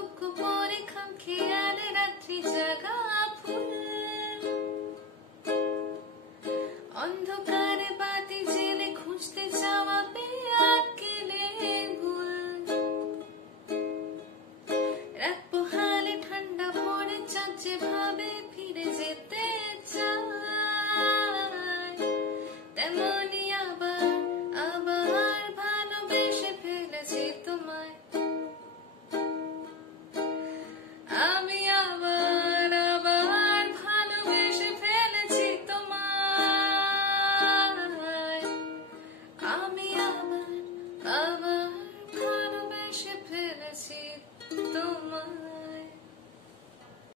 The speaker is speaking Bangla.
খুব গোপনে খাম খেয়ালে রাত্রি জাগা ফুল, অন্ধকারে বাতি জেলে খুঁজতে যাওয়া বেয়াক্কেলে ভুল। রাত পোহালে ঠান্ডা পড়ে চাঁদ যে ভাবে ফিরে যেতে